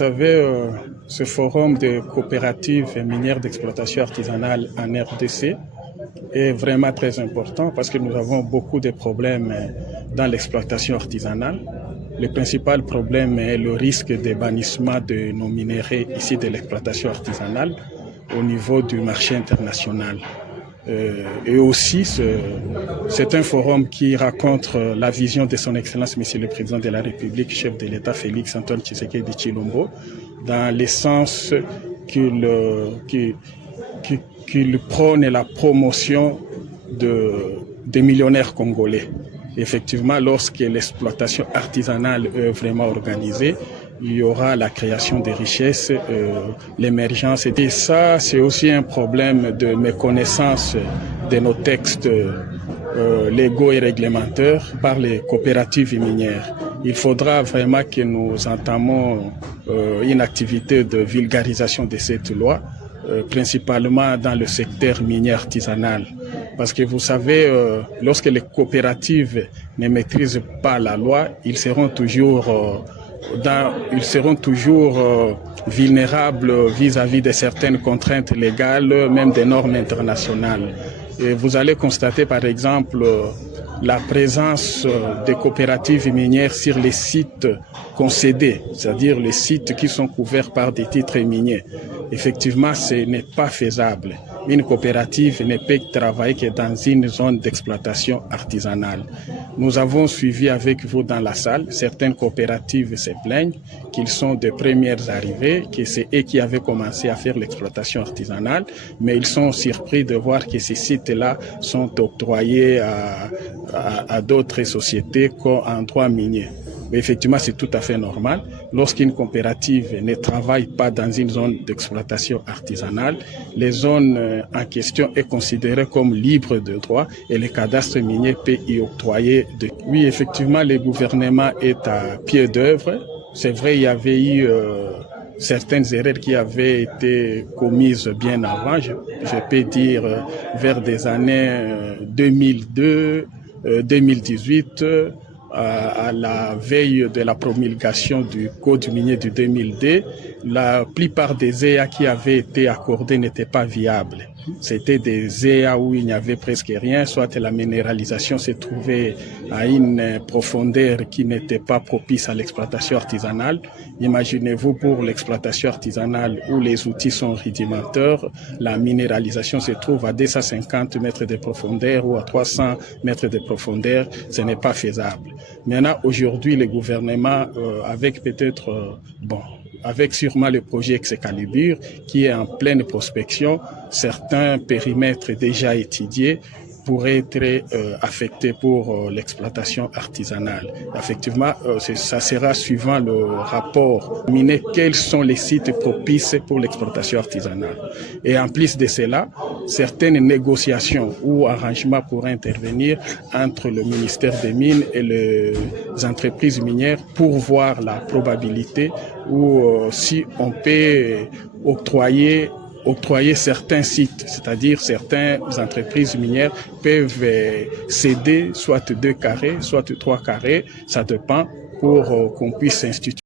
savez, ce forum de coopératives minières d'exploitation artisanale en RDC est vraiment très important parce que nous avons beaucoup de problèmes dans l'exploitation artisanale. Le principal problème est le risque de bannissement de nos minéraux ici de l'exploitation artisanale au niveau du marché international. Et aussi, c'est un forum qui raconte la vision de son Excellence, Monsieur le Président de la République, chef de l'État Félix Antoine Tshisekedi Tshilombo, dans le sens qu'il prône la promotion des millionnaires congolais. Effectivement, lorsque l'exploitation artisanale est vraiment organisée, il y aura la création de richesses, l'émergence. Et ça, c'est aussi un problème de méconnaissance de nos textes légaux et réglementaires par les coopératives minières. Il faudra vraiment que nous entamons une activité de vulgarisation de cette loi, principalement dans le secteur minier artisanal. Parce que vous savez, lorsque les coopératives ne maîtrisent pas la loi, ils seront toujours vulnérables vis-à-vis de certaines contraintes légales, même des normes internationales. Et vous allez constater par exemple la présence des coopératives minières sur les sites concédés, c'est-à-dire les sites qui sont couverts par des titres miniers. Effectivement, ce n'est pas faisable. Une coopérative ne peut travailler que dans une zone d'exploitation artisanale. Nous avons suivi avec vous dans la salle, certaines coopératives se plaignent qu'ils sont de premières arrivées, que c'est eux qui avaient commencé à faire l'exploitation artisanale, mais ils sont surpris de voir que ces sites-là sont octroyés à d'autres sociétés en droit minier. Mais effectivement, c'est tout à fait normal. Lorsqu'une coopérative ne travaille pas dans une zone d'exploitation artisanale, les zones en question est considérée comme libre de droit et le cadastre minier peut y octroyer. Oui, effectivement, le gouvernement est à pied d'œuvre. C'est vrai, il y avait eu certaines erreurs qui avaient été commises bien avant, je peux dire vers des années 2002, 2018, à la veille de la promulgation du Code minier du 2002, la plupart des EA qui avaient été accordés n'étaient pas viables. C'était des EA où il n'y avait presque rien, soit la minéralisation se trouvait à une profondeur qui n'était pas propice à l'exploitation artisanale. Imaginez-vous pour l'exploitation artisanale où les outils sont rudimentaires, la minéralisation se trouve à 250 mètres de profondeur ou à 300 mètres de profondeur, ce n'est pas faisable. Maintenant, aujourd'hui, le gouvernement, avec peut-être, avec sûrement le projet Excalibur qui est en pleine prospection, certains périmètres déjà étudiés pourraient être affectés pour l'exploitation artisanale. Effectivement, ça sera suivant le rapport minier quels sont les sites propices pour l'exploitation artisanale. Et en plus de cela, certaines négociations ou arrangements pourraient intervenir entre le ministère des Mines et les entreprises minières pour voir la probabilité ou si on peut octroyer certains sites, c'est-à-dire certaines entreprises minières peuvent céder soit 2 carrés, soit 3 carrés, ça dépend pour qu'on puisse instituer.